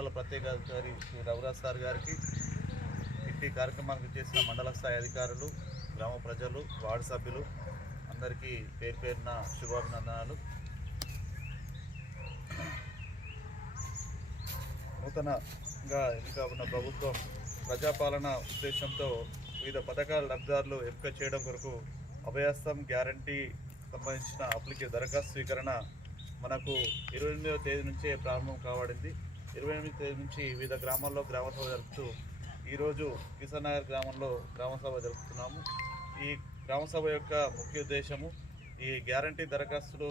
మండల ప్రత్యేకాధికారి శ్రీ రఘురాజ్ సార్ గారికి ఇట్టి కార్యక్రమానికి చేసిన మండల స్థాయి అధికారులు గ్రామ ప్రజలు వార్డు సభ్యులు అందరికీ పేరు పేరున శుభాభినందనాలు. నూతనంగా ఎన్నిక ఉన్న ప్రభుత్వం ప్రజాపాలన ఉద్దేశంతో వివిధ పథకాల లబ్ధిదారులు ఎంపిక చేయడం కొరకు అభయస్థం గ్యారంటీ సంబంధించిన అప్లికే దరఖాస్తు స్వీకరణ మనకు ఇరవై ఎనిమిదవ తేదీ నుంచే ప్రారంభం కావడింది ఇరవై ఎనిమిది తేదీ నుంచి వివిధ గ్రామాల్లో గ్రామసభ జరుపుతూ ఈరోజు కిషన్ నగర్ గ్రామంలో గ్రామసభ జరుపుతున్నాము. ఈ గ్రామసభ యొక్క ముఖ్య ఉద్దేశము ఈ గ్యారంటీ దరఖాస్తులు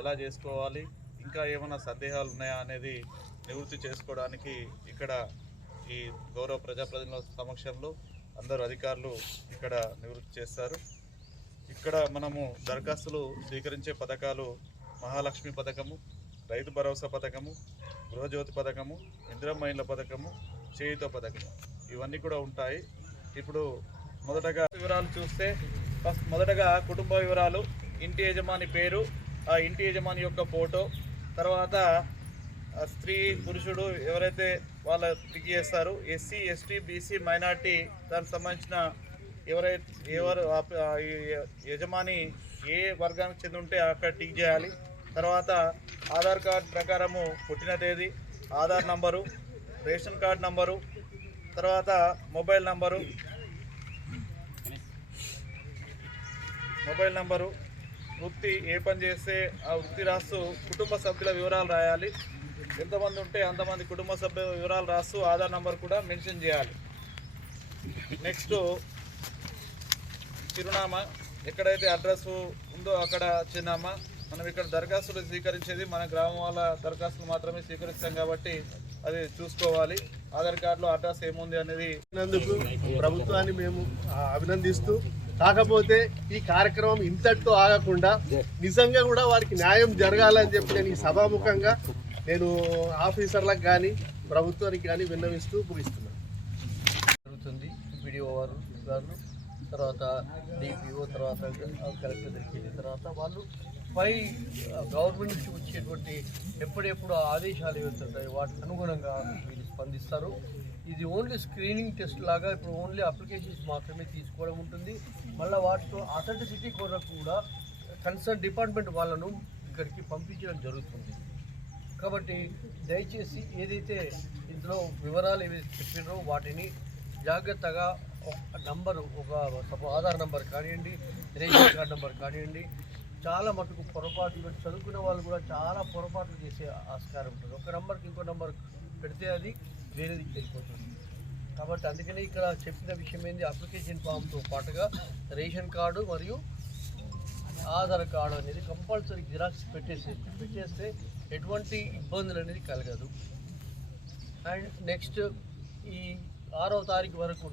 ఎలా చేసుకోవాలి ఇంకా ఏమైనా సందేహాలు ఉన్నాయా అనేది నివృత్తి చేసుకోవడానికి ఇక్కడ ఈ గౌరవ ప్రజాప్రతినిధుల సమక్షంలో అందరు అధికారులు ఇక్కడ నివృత్తి చేస్తారు. ఇక్కడ మనము దరఖాస్తులు స్వీకరించే పథకాలు మహాలక్ష్మి పథకము రైతు భరోసా పథకము గృహజ్యోతి పథకము ఇందిరమ్మ ఇండ్ల పథకము చేయితో పథకము. ఇవన్నీ కూడా ఉంటాయి. ఇప్పుడు మొదటగా వివరాలు చూస్తే ఫస్ట్ మొదటగా కుటుంబ వివరాలు ఇంటి యజమాని పేరు ఆ ఇంటి యజమాని యొక్క ఫోటో తర్వాత స్త్రీ పురుషుడు ఎవరైతే వాళ్ళ దిగి చేస్తారు ఎస్సీ ఎస్టీ బీసీ మైనార్టీ దానికి సంబంధించిన ఎవరైతే ఎవరు ఆ- యజమాని ఏ వర్గానికి చెంది ఉంటే అక్కడ టిక్ చేయాలి. తర్వాత ఆధార్ కార్డ్ ప్రకారము పుట్టిన తేదీ Aadhaar number ration card number తర్వాత మొబైల్ నంబరు మొబైల్ నంబరు వృత్తి ఏ పని చేస్తే ఆ వృత్తి రాస్తూ కుటుంబ సభ్యుల వివరాలు రాయాలి. ఎంతమంది ఉంటే అంతమంది కుటుంబ సభ్యుల వివరాలు రాస్తూ ఆధార్ నంబర్ కూడా మెన్షన్ చేయాలి. నెక్స్ట్ చిరునామా ఎక్కడైతే అడ్రస్ ఉందో అక్కడ చిరునామా మనం ఇక్కడ దరఖాస్తులు స్వీకరించేది మన గ్రామం వాళ్ళ దరఖాస్తులు మాత్రమే స్వీకరిస్తాం కాబట్టి అది చూసుకోవాలి. ఆధార్ కార్డులో అడ్రస్ ఏముంది అనేది ప్రభుత్వాన్ని మేము అభినందిస్తూ కాకపోతే ఈ కార్యక్రమం ఇంతటితో ఆగకుండా నిజంగా కూడా వారికి న్యాయం జరగాలని చెప్పి నేను ఈ సభాముఖంగా నేను ఆఫీసర్లకు కానీ ప్రభుత్వానికి కానీ విన్నవిస్తూ ముగిస్తున్నాను. జరుగుతుంది. వీడియో వారు గారు తర్వాత డిపిఓ తర్వాత కలెక్టర్ తర్వాత వాళ్ళు పై గవర్నమెంట్ నుంచి వచ్చేటువంటి ఎప్పుడెప్పుడు ఆదేశాలు ఏవైతుంటాయి వాటికి అనుగుణంగా వీళ్ళు స్పందిస్తారు. ఇది ఓన్లీ స్క్రీనింగ్ టెస్ట్ లాగా ఇప్పుడు ఓన్లీ అప్లికేషన్స్ మాత్రమే తీసుకోవడం ఉంటుంది. మళ్ళీ వాటితో అథెంటిసిటీ కొరకు కూడా కన్సర్న్ డిపార్ట్మెంట్ వాళ్ళను ఇక్కడికి పంపించడం జరుగుతుంది. కాబట్టి దయచేసి ఏదైతే ఇందులో వివరాలు ఏవైతే చెప్పినో వాటిని జాగ్రత్తగా ఒక నంబరు ఒక ఆధార్ నంబర్ కానివ్వండి రేషన్ కార్డ్ నెంబర్ కానివ్వండి చాలా మటుకు పొరపాట్లు చదువుకునే వాళ్ళు కూడా చాలా పొరపాట్లు చేసే ఆస్కారం ఉంటుంది. ఒక నెంబర్కి ఇంకో నెంబర్ పెడితే అది వేరేది వెళ్ళిపోతుంది. కాబట్టి అందుకనే ఇక్కడ చెప్పిన విషయం ఏంది? అప్లికేషన్ ఫామ్తో పాటుగా రేషన్ కార్డు మరియు ఆధార్ కార్డు అనేది కంపల్సరీ జిరాక్స్ పెట్టేసి పెట్టేస్తే ఎటువంటి ఇబ్బందులు అనేది కలగదు. అండ్ నెక్స్ట్ ఈ ఆరో తారీఖు వరకు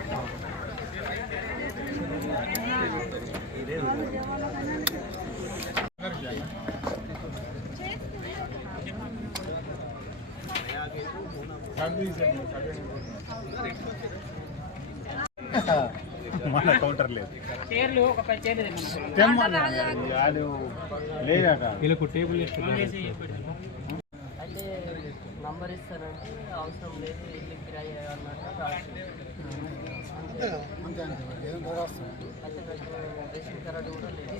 మన కౌంటర్ లేదు. చైర్లు ఒక పది చైర్లు తెమ్మన్నా. అది లేదట. వీళ్ళకు టేబుల్ అంటే నంబర్ ఇస్తానంటే అవసరం లేదు ఇల్లు కిరాయి అన్నట్టు రేషన్ కార్డు కూడా లేదు.